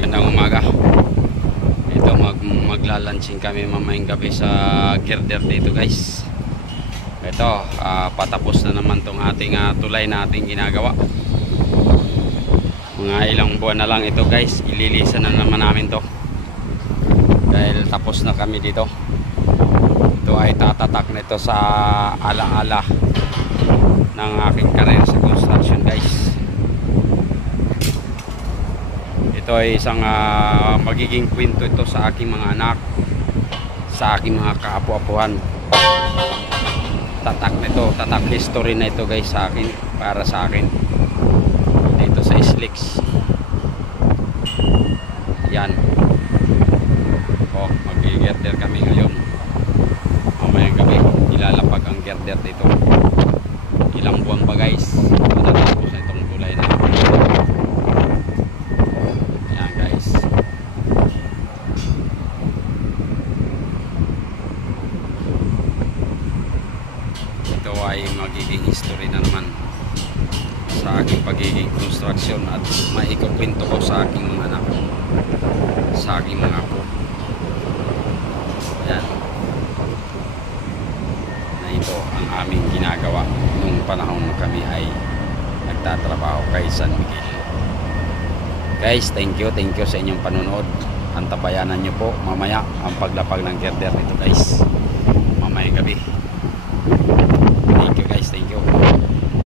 magandang umaga. Ito maglalansing kami mamayang gabi sa girder dito guys. Ito patapos na naman tong ating tulay na ating ginagawa. Mga ilang buwan na lang ito guys, ililisan na naman namin to dahil tapos na kami dito. Ito ay tatatak nito sa alaala ng aking career sa construction guys. Ito ay isang magiging kwento ito sa aking mga anak, sa aking mga kaapu-apuhan. Tatak nito, tatak history na ito guys sa akin, para sa akin dito sa Slicks. Yan. Mag-girder kami ngayon. Mamayang gabi ilalapag ang girder dito. Ilang buwan pa guys matatapos na itong tulay na. Yan guys. Ito ay magiging history na naman sa aking pagiging construction at maikukwento ko sa aking mga anak, sa aking mga apo. Yan. Na ito ang aming ginagawa nung panahon kami ay nagtatrabaho kay San Miguel. Guys, thank you sa inyong panonood. Antabayanan nyo po mamaya ang paglapag ng girder nito guys, mamayang gabi.